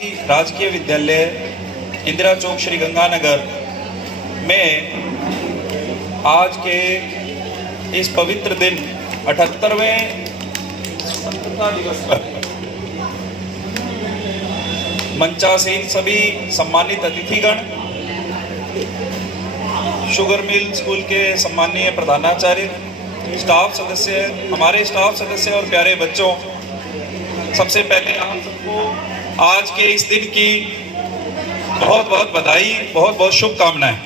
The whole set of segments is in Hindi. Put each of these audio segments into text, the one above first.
राजकीय विद्यालय इंदिरा चौक श्री गंगानगर में आज के इस पवित्र दिन 78वें स्वतंत्रता दिवस पर मंचासीन सभी सम्मानित अतिथिगण, शुगर मिल स्कूल के सम्मानीय प्रधानाचार्य, स्टाफ सदस्य, हमारे स्टाफ सदस्य और प्यारे बच्चों, सबसे पहले आप सबको आज के इस दिन की बहुत बहुत बधाई, बहुत बहुत शुभकामनाएं।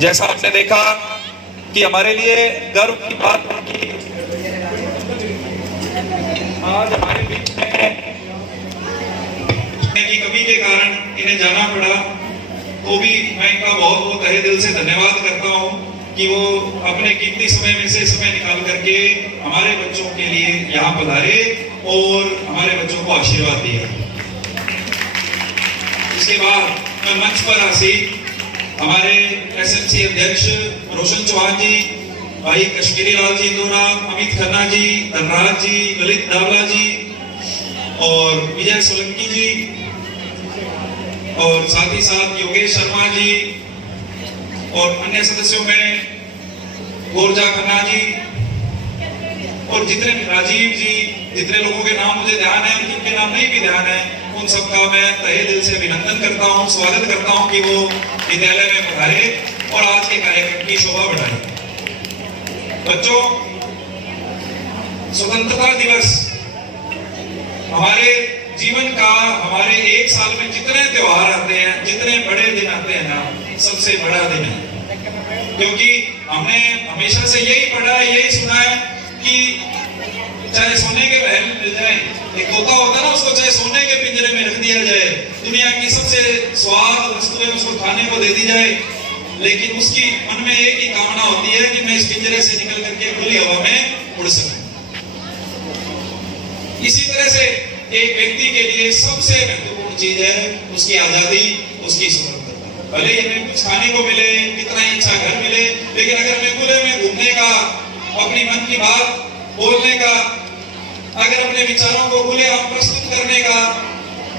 जैसा आपने देखा कि हमारे लिए गर्व की बात कि आज हमारे बीच में की कमी के कारण इन्हें जाना पड़ा, तो भी मैं इनका बहुत बहुत तहे दिल से धन्यवाद करता हूं कि वो अपने कीमती समय में से समय निकाल करके हमारे बच्चों के लिए यहाँ पधारे और हमारे बच्चों को आशीर्वाद दिया। इसके बाद मैं मंच पर आसीन हमारे एसएमसी अध्यक्ष रोशन चौहान जी, भाई कश्मीरी लाल जी इंदौरा, अमित खन्ना जी, धनराज जी, ललित डावला जी और विजय सोलंकी जी और साथ ही साथ योगेश शर्मा जी और अन्य सदस्यों में गोरजा खन्ना जी और जितने राजीव जी, जितने लोगों के नाम मुझे ध्यान है, जिनके नाम नहीं भी ध्यान है, उन सबका मैं तहे दिल से अभिनंदन करता हूं, स्वागत करता हूं कि वो विद्यालय में पधारे और आज के कार्यक्रम की शोभा बढ़ाए। बच्चों, स्वतंत्रता दिवस हमारे जीवन का, हमारे एक साल में जितने त्योहार आते हैं, जितने बड़े दिन आते हैं ना, सबसे बड़ा दिन है। क्योंकि हमने हमेशा से यही पढ़ा है, यही सुना है कि चाहे सोने के महल मिल जाए, एक तोता होता है ना, उसको चाहे सोने के पिंजरे में रख दिया जाए, दुनिया की सबसे स्वाद वस्तुएं उसको खाने को दे दी जाए, लेकिन उसकी मन में एक ही कामना होती है कि मैं इस पिंजरे से निकल करके खुली हवा में उड़ सकूं। इसी तरह से एक व्यक्ति के लिए सबसे महत्वपूर्ण चीज है उसकी आजादी, उसकी स्वतंत्रता। भले ही हमें कुछ खाने को मिले, कितना ही अच्छा घर मिले, लेकिन अगर हमें खुले में घूमने का, अपनी मन की बात बोलने का, अगर अपने विचारों को खुले हम प्रस्तुत करने का,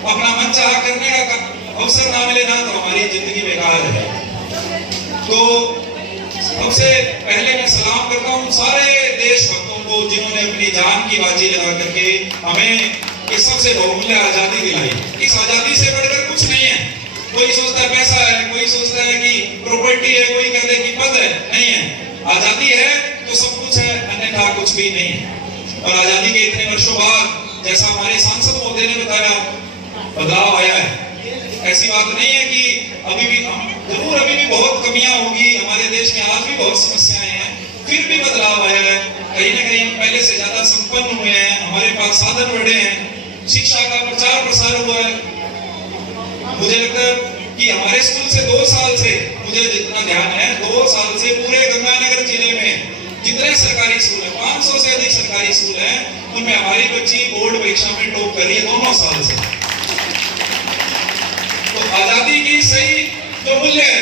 अपना मन चाहा करने का अवसर ना मिले ना, तो हमारी जिंदगी बेकार है। तो सबसे पहले मैं सलाम करता हूँ सारे देशभक्तों को जिन्होंने अपनी जान की बाजी लगा करके हमें इस सबसे बहुमूल्य आजादी दिलाई। इस आजादी से बढ़कर कुछ नहीं है। कोई सोचता है पैसा है, कोई सोचता है कि प्रॉपर्टी है, कोई कहते हैं कि पद है, नहीं है। आजादी है तो सब कुछ है, अन्यथा कुछ भी नहीं है। और आजादी के इतने वर्षों बाद, जैसा हमारे सांसद महोदय ने बताया, बदलाव आया है। ऐसी बात नहीं है कि अभी भी, जरूर अभी भी बहुत कमियां होगी हमारे देश में, आज भी बहुत समस्याएं हैं, फिर भी बदलाव आया है। कहीं ना कहीं पहले से ज्यादा संपन्न हुए हैं, हमारे पास साधन बढ़े हैं, शिक्षा का प्रचार प्रसार हुआ है। मुझे लगता है कि हमारे स्कूल से 2 साल से, मुझे जितना ध्यान है, 2 साल से पूरे गंगानगर जिले में जितने सरकारी स्कूल है, 500 से अधिक सरकारी स्कूल हैं, उनमें हमारी बच्ची बोर्ड परीक्षा में टॉप कर रही है दोनों साल से। तो आजादी की सही जो मूल्य है,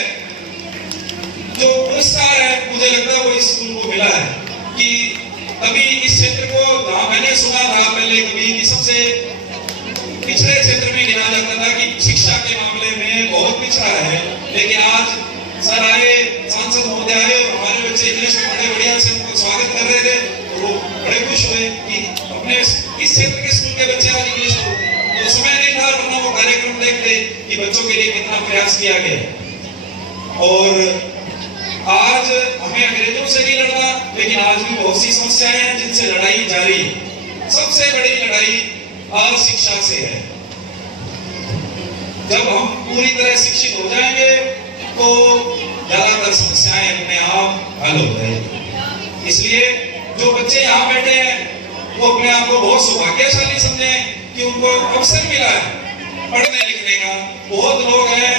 जो पुरस्कार है, मुझे लगता है वो इस स्कूल को मिला है। कि अभी इस क्षेत्र को, जहां मैंने सुना था पहले कभी कि सबसे पिछड़े क्षेत्र में गिना जाता था कि शिक्षा के मामले में बहुत पिछड़ा है, लेकिन आज सर आए, सांसद महोदय आए और हमारे बच्चे इंग्लिश में बड़े बढ़िया से उनको स्वागत कर रहे थे, तो वो बड़े खुश हुए कि अपने इस क्षेत्र के स्कूल के बच्चे आज इंग्लिश को, तो समय नहीं था, वरना वो कार्यक्रम देखते कि बच्चों के लिए कितना प्रयास किया गया। और आज हमें अंग्रेजों से नहीं लड़ना, लेकिन आज भी बहुत सी समस्याएं हैं जिनसे लड़ाई जारी है। सबसे बड़ी लड़ाई आज शिक्षा से है। जब हम पूरी तरह शिक्षित हो जाएंगे तो ज्यादातर समस्याएं अपने आप हल हो जाएंगी। इसलिए जो बच्चे यहाँ बैठे हैं वो अपने आप को बहुत सौभाग्यशाली समझें कि उनको अवसर मिला है पढ़ने लिखने का। बहुत लोग हैं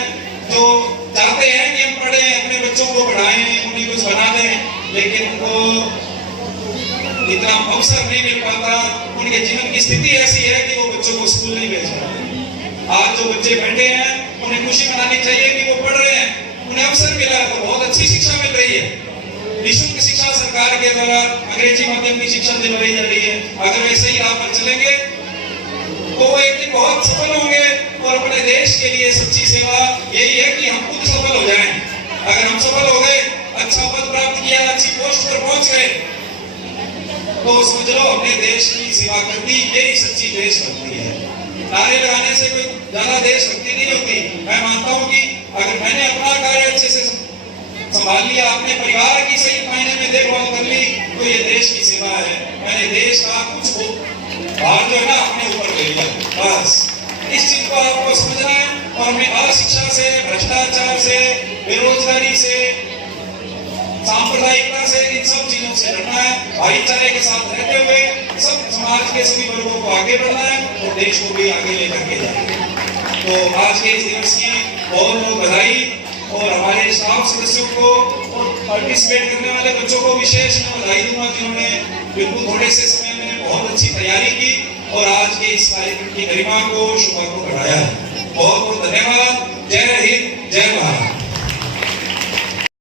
जो चाहते हैं कि हम पढ़ें, अपने बच्चों को पढ़ाएं, उन्हें कुछ बना दें, लेकिन उनको इतना अवसर नहीं मिल पाता। उनके जीवन की स्थिति ऐसी है कि वो बच्चों को स्कूल नहीं भेज पाते। आज जो बच्चे बैठे हैं उन्हें खुशी मनानी चाहिए कि वो पढ़ रहे हैं, उन्हें अवसर मिला है, तो बहुत अच्छी शिक्षा मिल रही है। निःशुल्क शिक्षा सरकार के द्वारा अंग्रेजी माध्यम की शिक्षा दिलवाई जा रही है। अगर वैसे ही राह पर चलेंगे तो वो एक दिन बहुत सफल होंगे और अपने देश के लिए सच्ची सेवा यही है कि हम खुद सफल हो जाएं। अगर हम सफल हो गए, अच्छा पद प्राप्त किया, अच्छी पोस्ट पर पहुंच गए, तो समझ लो हमने देश की सेवा कर दी। यही सच्ची देशभक्ति है। नारे लगाने से कोई ज्यादा देशभक्ति नहीं होती। मैं मानता हूं कि अगर मैंने अपना कार्य अच्छे से संभाल लिया, अपने परिवार की सही मायने में देखभाल कर ली, तो ये देश की सेवा है। मैंने देश का कुछ भार जो है ना अपने ऊपर ले लिया। बस इस चीज को आपको समझना है और हमें अशिक्षा से, भ्रष्टाचार से, बेरोजगारी से, सांप्रदायिकता से, इन सब चीजों से लड़ना है। भाईचारे के साथ रहते हुए सब समाज के सभी वर्गों को आगे बढ़ना है और देश को भी आगे लेकर के जाना है। तो आज के इस दिवस की बहुत बहुत बधाई और हमारे स्टाफ सदस्यों को और पार्टिसिपेट करने वाले बच्चों को विशेष मैं बधाई दूंगा जिन्होंने बिल्कुल थोड़े से समय में बहुत अच्छी तैयारी की और आज के इस कार्यक्रम की गरिमा को, शोभा को बढ़ाया है। बहुत बहुत धन्यवाद।